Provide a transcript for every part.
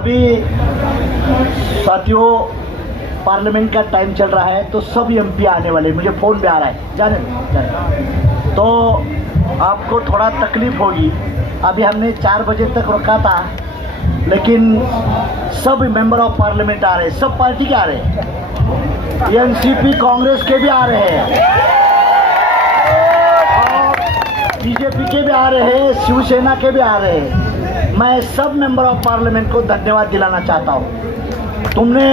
अभी साथियों पार्लियामेंट का टाइम चल रहा है तो सब एमपी आने वाले, मुझे फ़ोन भी आ रहा है, जाने तो आपको थोड़ा तकलीफ होगी। अभी हमने 4 बजे तक रखा था, लेकिन सब मेंबर ऑफ पार्लियामेंट आ रहे हैं, सब पार्टी के आ रहे हैं, एनसीपी कांग्रेस के भी आ रहे हैं और बीजेपी के भी आ रहे हैं, शिवसेना के भी आ रहे हैं। मैं सब मेंबर ऑफ पार्लियामेंट को धन्यवाद दिलाना चाहता हूँ। तुमने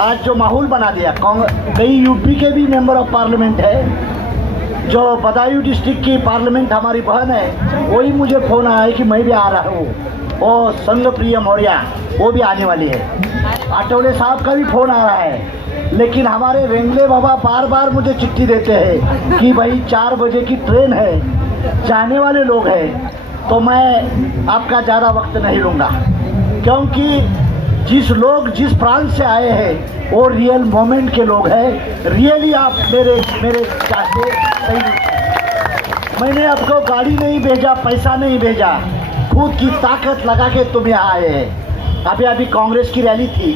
आज जो माहौल बना दिया, कई यूपी के भी मेंबर ऑफ पार्लियामेंट है, जो बदायूं डिस्ट्रिक्ट की पार्लियामेंट हमारी बहन है, वही मुझे फ़ोन आया है कि मैं भी आ रहा हूँ। और संघप्रिय मौर्य वो भी आने वाली है, आठवले साहब का भी फ़ोन आ रहा है। लेकिन हमारे रेंगले बाबा बार बार मुझे चिट्ठी देते हैं कि भाई 4 बजे की ट्रेन है, जाने वाले लोग हैं, तो मैं आपका ज़्यादा वक्त नहीं लूँगा, क्योंकि जिस प्रांत से आए हैं वो रियल मोमेंट के लोग हैं। रियली आप मेरे चाहते सही। मैंने आपको गाड़ी नहीं भेजा, पैसा नहीं भेजा, खुद की ताकत लगा के तुम यहाँ आए हैं। अभी कांग्रेस की रैली थी,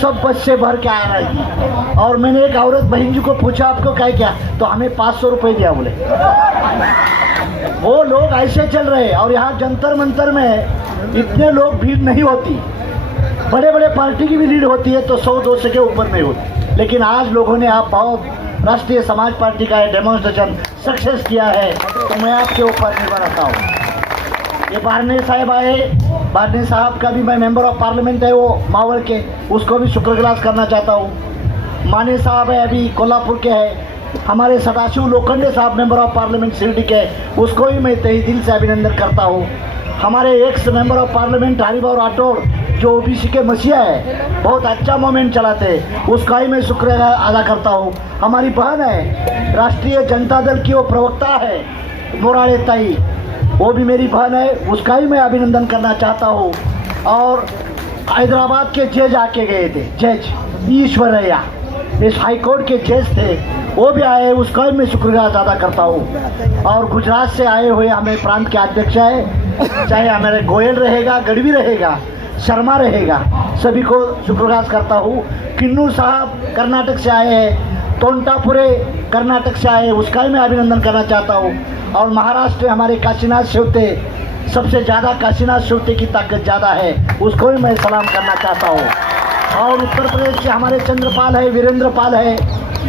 सब बस से भर के आ रही थी, और मैंने एक औरत बहन जी को पूछा आपको क्या, तो हमें 500 रुपये दिया बोले। वो लोग ऐसे चल रहे हैं। और यहाँ जंतर मंतर में इतने लोग भीड़ नहीं होती, बड़े बड़े पार्टी की भी लीड होती है तो 100-200 के ऊपर नहीं होती। लेकिन आज लोगों ने आप बहुत राष्ट्रीय समाज पार्टी का डेमोन्स्ट्रेशन सक्सेस किया है, तो मैं आपके ऊपर निर्भर रहता हूँ। ये बारने साहब आए, बारने साहब का भी मैं मेंबर ऑफ पार्लियामेंट है, वो मावल के, उसको भी शुक्रगुजार करना चाहता हूँ। माने साहब है, अभी कोल्हापुर के हैं। हमारे सदाशिव लोखंडे साहब मेंबर ऑफ पार्लियामेंट शिरडी के, उसको भी मैं तहे दिल से अभिनंदन करता हूँ। हमारे x member of parliament Haribhau Rathore जो ओबीसी के मसीहा है, बहुत अच्छा मोमेंट चलाते हैं, उसका ही मैं शुक्रिया अदा करता हूँ। हमारी बहन है, राष्ट्रीय जनता दल की वो प्रवक्ता है मोराले ताई, वो भी मेरी बहन है, उसका ही मैं अभिनंदन करना चाहता हूँ। और हैदराबाद के जज आके गए थे, जज ईश्वरैया, इस हाई कोर्ट के जज थे, वो भी आए, उसका भी मैं शुक्रिया अदा करता हूँ। और गुजरात से आए हुए हमें प्रांत के अध्यक्ष है, चाहे हमारे गोयल रहेगा, गढ़वी रहेगा, शर्मा रहेगा, सभी को शुक्रगुजार करता हूँ। किन्नूर साहब कर्नाटक से आए हैं, तोंटापुरे कर्नाटक से आए, उसका भी मैं अभिनंदन करना चाहता हूँ। और महाराष्ट्र हमारे काशीनाथ शिवते, सबसे ज़्यादा काशीनाथ शिवते की ताकत ज़्यादा है, उसको भी मैं सलाम करना चाहता हूँ। और उत्तर प्रदेश से हमारे चंद्रपाल है, वीरेंद्र पाल है,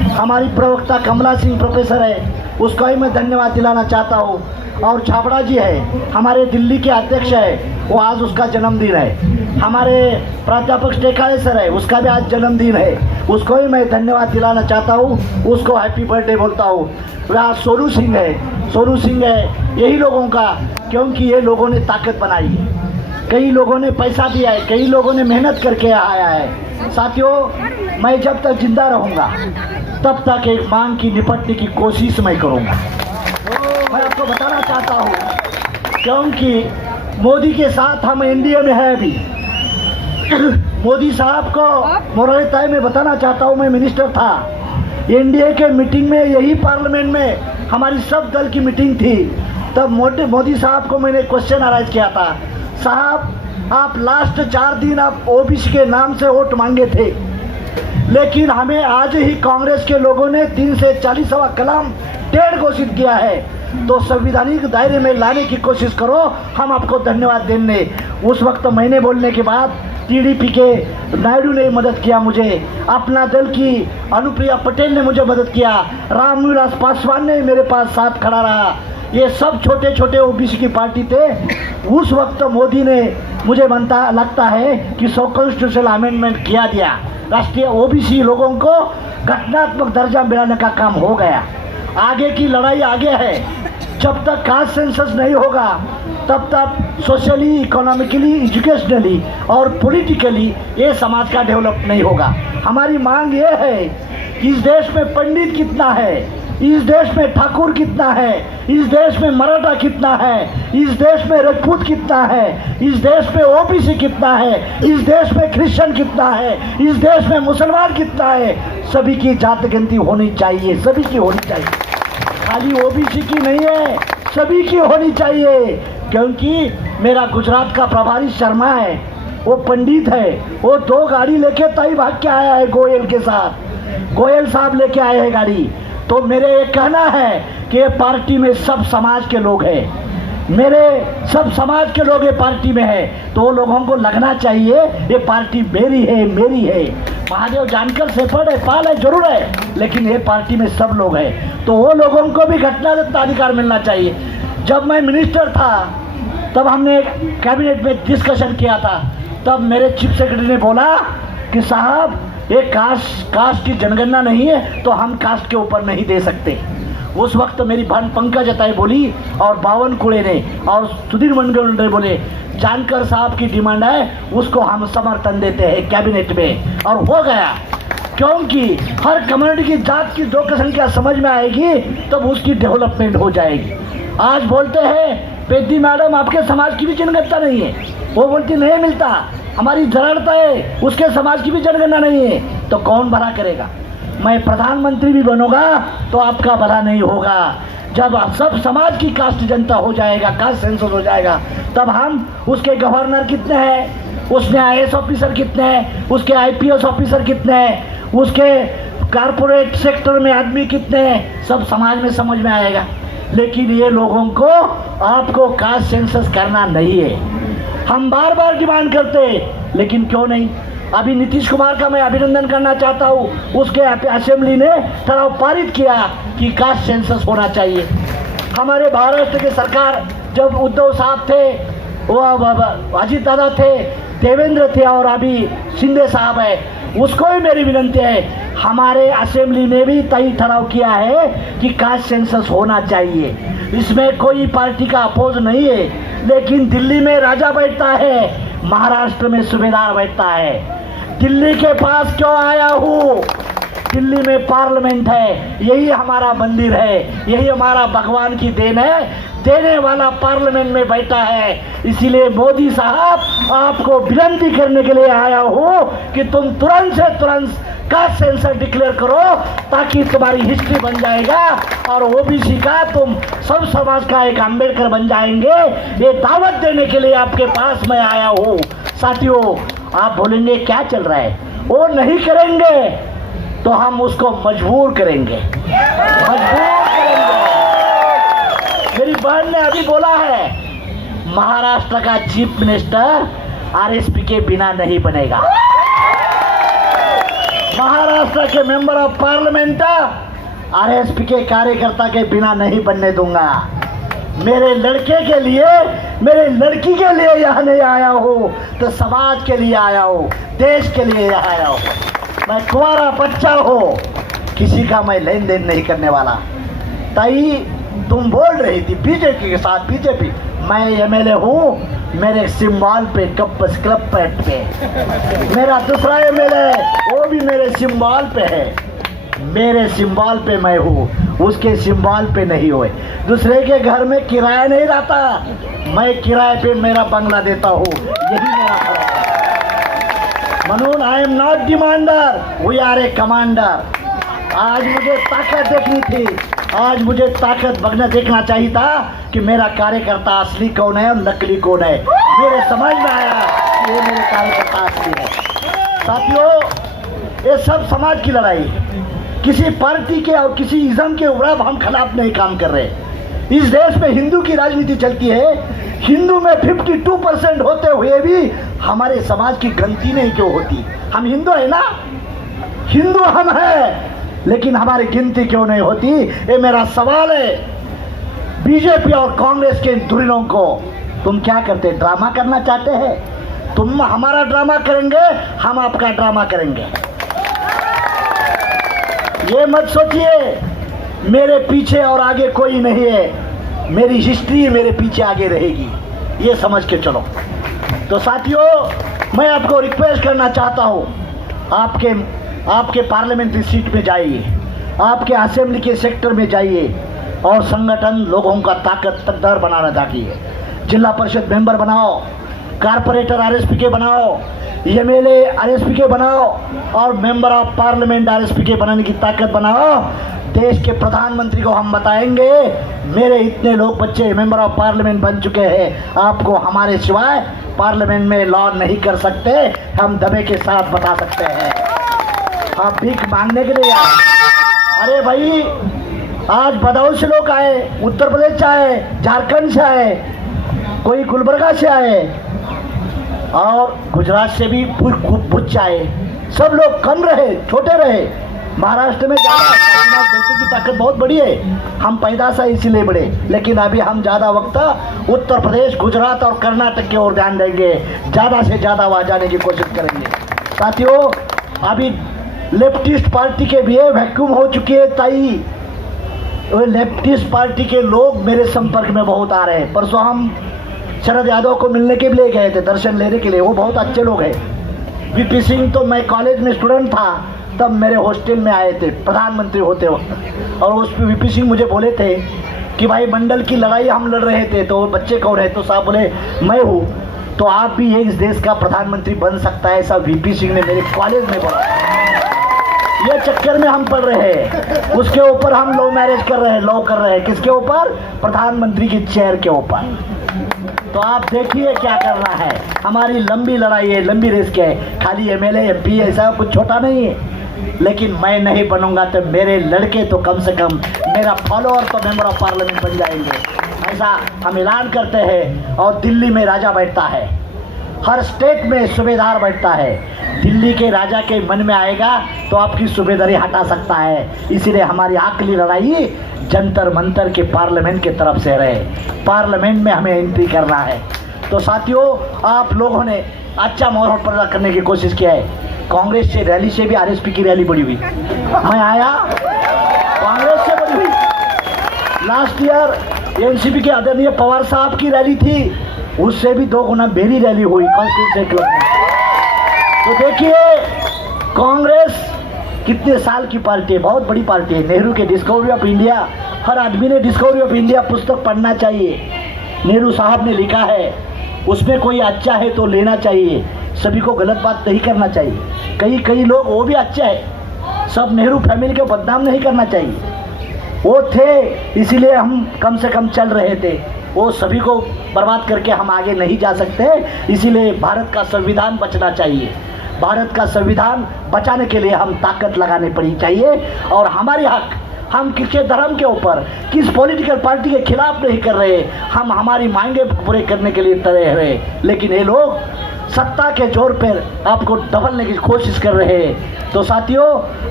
हमारी प्रवक्ता कमला सिंह प्रोफेसर है, उसका ही मैं धन्यवाद दिलाना चाहता हूँ। और छाबड़ा जी है, हमारे दिल्ली के अध्यक्ष है, वो आज उसका जन्मदिन है। हमारे प्राध्यापक टेकाले सर है, उसका भी आज जन्मदिन है, उसको भी मैं धन्यवाद दिलाना चाहता हूँ, उसको हैप्पी बर्थडे बोलता हूँ। आज सोनू सिंह है, यही लोगों का, क्योंकि ये लोगों ने ताकत बनाई है, कई लोगों ने पैसा दिया है, कई लोगों ने मेहनत करके आया है। साथियों, मैं जब तक जिंदा रहूँगा तब तक एक मांग की निपटने की कोशिश मैं करूँगा। मैं आपको बताना चाहता हूँ, क्योंकि मोदी के साथ हम एनडीए में है अभी। मोदी साहब को मोराले ताई में बताना चाहता हूँ, मैं मिनिस्टर था, एनडीए के मीटिंग में, यही पार्लियामेंट में हमारी सब दल की मीटिंग थी, तब मोदी साहब को मैंने क्वेश्चन अराइज किया था, साहब आप लास्ट 4 दिन आप ओबीसी के नाम से वोट मांगे थे, लेकिन हमें आज ही कांग्रेस के लोगों ने 3 से 40वां कलम 1.5 घोषित किया है, तो संविधानिक दायरे में लाने की कोशिश करो, हम आपको धन्यवाद देंगे। उस वक्त मैंने बोलने के बाद टीडीपी के नायडू ने मदद किया, मुझे अपना दल की अनुप्रिया पटेल ने मुझे मदद किया, रामविलास पासवान ने मेरे पास साथ खड़ा रहा, ये सब छोटे छोटे ओबीसी की पार्टी थे। उस वक्त मोदी ने मुझे लगता है कि 100 कॉन्स्टिट्यूशनल अमेंडमेंट किया दिया, राष्ट्रीय ओबीसी लोगों को घटनात्मक दर्जा मिलाने का काम हो गया। आगे की लड़ाई आगे है, जब तक कास्ट सेंसस नहीं होगा तब तक सोशली, इकोनॉमिकली, एजुकेशनली और पॉलिटिकली ये समाज का डेवलप नहीं होगा। हमारी मांग ये है कि इस देश में पंडित कितना है, इस देश में ठाकुर कितना है, इस देश में मराठा कितना है, इस देश में राजपूत कितना है, इस देश में ओबीसी कितना है, इस देश में क्रिश्चियन कितना है, इस देश में मुसलमान कितना है, सभी की जात गिनती होनी चाहिए, सभी की होनी चाहिए, खाली ओबीसी की नहीं है, सभी की होनी चाहिए। क्योंकि मेरा गुजरात का प्रभारी शर्मा है, वो पंडित है, वो 2 गाड़ी लेके तई भाग के आया है गोयल के साथ, गोयल साहब लेके आए हैं गाड़ी। तो मेरे ये कहना है कि ये पार्टी में सब समाज के लोग हैं, मेरे सब समाज के लोग ये पार्टी में है, तो वो लोगों को लगना चाहिए ये पार्टी मेरी है। महादेव जानकर सेपरेट है, पाल है, जरूर है, लेकिन ये पार्टी में सब लोग हैं, तो वो लोगों को भी घटनादत्त अधिकार मिलना चाहिए। जब मैं मिनिस्टर था तब हमने कैबिनेट में डिस्कशन किया था, तब मेरे चीफ सेक्रेटरी ने बोला कि साहब ये कास्ट की जनगणना नहीं है तो हम कास्ट के ऊपर नहीं दे सकते। उस वक्त मेरी बहन पंकज अताई बोली और बावन कुड़े ने और सुधीर मंडल ने बोले जानकर साहब की डिमांड है, उसको हम समर्थन देते हैं कैबिनेट में, और हो गया। क्योंकि हर कम्युनिटी की जात की लोक संख्या समझ में आएगी तब उसकी डेवलपमेंट हो जाएगी। आज बोलते हैं पेदी मैडम आपके समाज की भी जनगणना नहीं है, वो बोलती नहीं मिलता, हमारी जरूरत है, उसके समाज की भी जनगणना नहीं है, तो कौन भला करेगा? मैं प्रधानमंत्री भी बनूंगा तो आपका भला नहीं होगा। जब सब समाज की कास्ट जनता हो जाएगा, कास्ट सेंसस हो जाएगा, तब हम उसके गवर्नर कितने हैं, उसमें IAS ऑफिसर कितने हैं, उसके IPS ऑफिसर कितने हैं, उसके कारपोरेट सेक्टर में आदमी कितने हैं, सब समाज में समझ में आएगा। लेकिन ये लोगों को आपको कास्ट सेंसस करना नहीं है। हम बार बार डिमांड करते, लेकिन क्यों नहीं? अभी नीतीश कुमार का मैं अभिनंदन करना चाहता हूँ, उसके असेंबली ने ठराव पारित किया कि कास्ट सेंसस होना चाहिए। हमारे महाराष्ट्र के सरकार जब उद्धव साहब थे, वो अजीत दादा थे, देवेंद्र थे और अभी शिंदे साहब है, उसको ही मेरी विनती है, हमारे असेंबली ने भी तय ठराव किया है कि कास्ट सेंसस होना चाहिए। इसमें कोई पार्टी का अपोज नहीं है, लेकिन दिल्ली में राजा बैठता है, महाराष्ट्र में सूबेदार बैठता है। दिल्ली के पास क्यों आया हूँ? दिल्ली में पार्लियामेंट है, यही हमारा मंदिर है, यही हमारा भगवान की देन है, देने वाला पार्लियामेंट में बैठा है। इसीलिए मोदी साहब आपको विनती करने के लिए आया हूँ कि तुम तुरंत से तुरंत कास्ट सेंसस डिक्लेयर करो, ताकि तुम्हारी हिस्ट्री बन जाएगा और ओबीसी का तुम सब समाज का एक अम्बेडकर बन जाएंगे। ये दावत देने के लिए आपके पास मैं आया हूँ। साथियों, आप बोलेंगे क्या चल रहा है, वो नहीं करेंगे तो हम उसको मजबूर करेंगे, मेरी बहन ने अभी बोला है, महाराष्ट्र का चीफ मिनिस्टर आरएसपी के बिना नहीं बनेगा, महाराष्ट्र के मेंबर ऑफ पार्लियामेंट आरएसपी के कार्यकर्ता के बिना नहीं बनने दूंगा। मेरे लड़के के लिए, मेरे लड़की के लिए यहाँ नहीं आया हूँ, तो समाज के लिए आया हूँ, देश के लिए यहाँ आया हूँ। मैं कुंवारा बच्चा हो, किसी का मैं लेन देन नहीं करने वाला। ताई तुम बोल रही थी बीजेपी के साथ, बीजेपी, मैं एमएलए हूँ, मेरे सिंबल पे क्लब पे मेरा दूसरा एमएलए वो भी मेरे सिंबल पे है, मेरे सिंबल पे मैं हूँ, उसके सिंबल पे नहीं हुए। दूसरे के घर में किराया नहीं रहता, मैं किराए पे मेरा बंगला देता हूँ, यही मेरा फर्क है। Manoj, I am not demander, we are a commander. आज मुझे ताकत देखनी थी, आज मुझे ताकत बगना देखना चाहिए था कि मेरा कार्यकर्ता असली कौन है और नकली कौन है। मेरे समझ में आया कि ये मेरे कार्यकर्ता असली है। साथियों, ये सब समाज की लड़ाई, किसी पार्टी के और किसी इज्म के उड़ाव हम खिलाफ नहीं काम कर रहे। इस देश में हिंदू की राजनीति चलती है, हिंदू में 52% होते हुए भी हमारे समाज की गिनती नहीं क्यों होती? हम हिंदू है ना, हिंदू हम हैं, लेकिन हमारी गिनती क्यों नहीं होती? ये मेरा सवाल है। बीजेपी और कांग्रेस के धुरियों को तुम क्या करते? ड्रामा करना चाहते हैं? तुम हमारा ड्रामा करेंगे, हम आपका ड्रामा करेंगे। ये मत सोचिए मेरे पीछे और आगे कोई नहीं है, मेरी हिस्ट्री मेरे पीछे आगे रहेगी, ये समझ के चलो। तो साथियों, मैं आपको रिक्वेस्ट करना चाहता हूँ, आपके पार्लियामेंट्री सीट में जाइए, आपके असेंबली के सेक्टर में जाइए और संगठन लोगों का ताकतवर बनाना चाहिए। जिला परिषद मेंबर बनाओ, कारपोरेटर आरएसपी के बनाओ, एमएलए आरएसपी के बनाओ और मेंबर ऑफ पार्लियामेंट आरएसपी के बनाने की ताकत बनाओ। देश के प्रधानमंत्री को हम बताएंगे मेरे इतने लोग बच्चे मेंबर ऑफ पार्लियामेंट बन चुके हैं, आपको हमारे सिवाय पार्लियामेंट में लॉ नहीं कर सकते, हम दबे के साथ बता सकते हैं। आप भीख मांगने के लिए आए? अरे भाई, आज बदायूं से लोग आए, उत्तर प्रदेश से आए, झारखंड से आए, कोई गुलबर्गा से आए और गुजरात से भी भुज आए। सब लोग कम रहे, छोटे रहे। महाराष्ट्र में ज़्यादा की ताकत बहुत बड़ी है, हम पैदा से इसीलिए बढ़े, लेकिन अभी हम ज़्यादा वक्त उत्तर प्रदेश, गुजरात और कर्नाटक की ओर ध्यान देंगे, ज़्यादा से ज़्यादा वहाँ जाने की कोशिश करेंगे। साथियों, अभी लेफ्टिस्ट पार्टी के भी वैक्यूम हो चुकी है ताई। लेफ्टिस्ट पार्टी के लोग मेरे संपर्क में बहुत आ रहे हैं। परसों हम शरद यादव को मिलने के लिए गए थे, दर्शन लेने के लिए, वो बहुत अच्छे लोग हैं। वीपी सिंह तो मैं कॉलेज में स्टूडेंट था तब मेरे हॉस्टल में आए थे प्रधानमंत्री होते वक्त, और उस पर वीपी सिंह मुझे बोले थे कि भाई मंडल की लड़ाई हम लड़ रहे थे तो बच्चे कौन है, तो साहब बोले मैं हूँ, तो आप भी इस देश का प्रधानमंत्री बन सकता है, ऐसा वीपी सिंह ने मेरे कॉलेज में बोला। ये चक्कर में हम पढ़ रहे हैं, उसके ऊपर हम लव मैरिज कर रहे हैं, लव कर रहे हैं, किसके ऊपर? प्रधानमंत्री की चेयर के ऊपर। तो आप देखिए क्या करना है। हमारी लंबी लड़ाई है, लंबी रेस क्या है, खाली एमएलए एमपी ऐसा कुछ छोटा नहीं है। लेकिन मैं नहीं बनूंगा तो मेरे लड़के तो कम से कम, मेरा फॉलोअर तो मेंबर ऑफ पार्लियामेंट बन जाएंगे, ऐसा हम ऐलान करते हैं। और दिल्ली में राजा बैठता है, हर स्टेट में सूबेदार बैठता है। दिल्ली के राजा के मन में आएगा तो आपकी सूबेदारी हटा सकता है। इसीलिए हमारी आखिरी लड़ाई जंतर मंतर के पार्लियामेंट के तरफ से रहे, पार्लियामेंट में हमें एंट्री करना है। तो साथियों, आप लोगों ने अच्छा माहौल पैदा करने की कोशिश किया है। कांग्रेस से रैली से भी आरएसपी की रैली बड़ी हुई, मैं आया, कांग्रेस से बड़ी हुई। लास्ट ईयर एनसीपी के आदरणीय पवार साहब की रैली थी, उससे भी 2 गुना बेरी रैली हुई कॉन्स्टिट्यूशन क्लब में। तो देखिए कांग्रेस कितने साल की पार्टी है, बहुत बड़ी पार्टी है। नेहरू के डिस्कवरी ऑफ इंडिया, हर आदमी ने डिस्कवरी ऑफ इंडिया पुस्तक पढ़ना चाहिए। नेहरू साहब ने लिखा है, उसमें कोई अच्छा है तो लेना चाहिए, सभी को गलत बात नहीं करना चाहिए। कई लोग वो भी अच्छे हैं, सब नेहरू फैमिली को बदनाम नहीं करना चाहिए। वो थे इसीलिए हम कम से कम चल रहे थे, वो सभी को बर्बाद करके हम आगे नहीं जा सकते। इसीलिए भारत का संविधान बचना चाहिए। भारत का संविधान बचाने के लिए हम ताकत लगानी पड़ी चाहिए। और हमारे हक हम किसी धर्म के ऊपर, किस पॉलिटिकल पार्टी के खिलाफ नहीं कर रहे, हम हमारी मांगे पूरे करने के लिए तैयार रहे। लेकिन ये लोग सत्ता के जोर पर आपको दबलने की कोशिश कर रहे हैं। तो साथियों,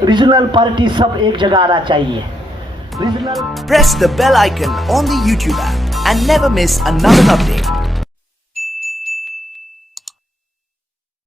रीजनल पार्टी सब एक जगह आना चाहिए। Press the bell icon on the YouTube app and never miss another update.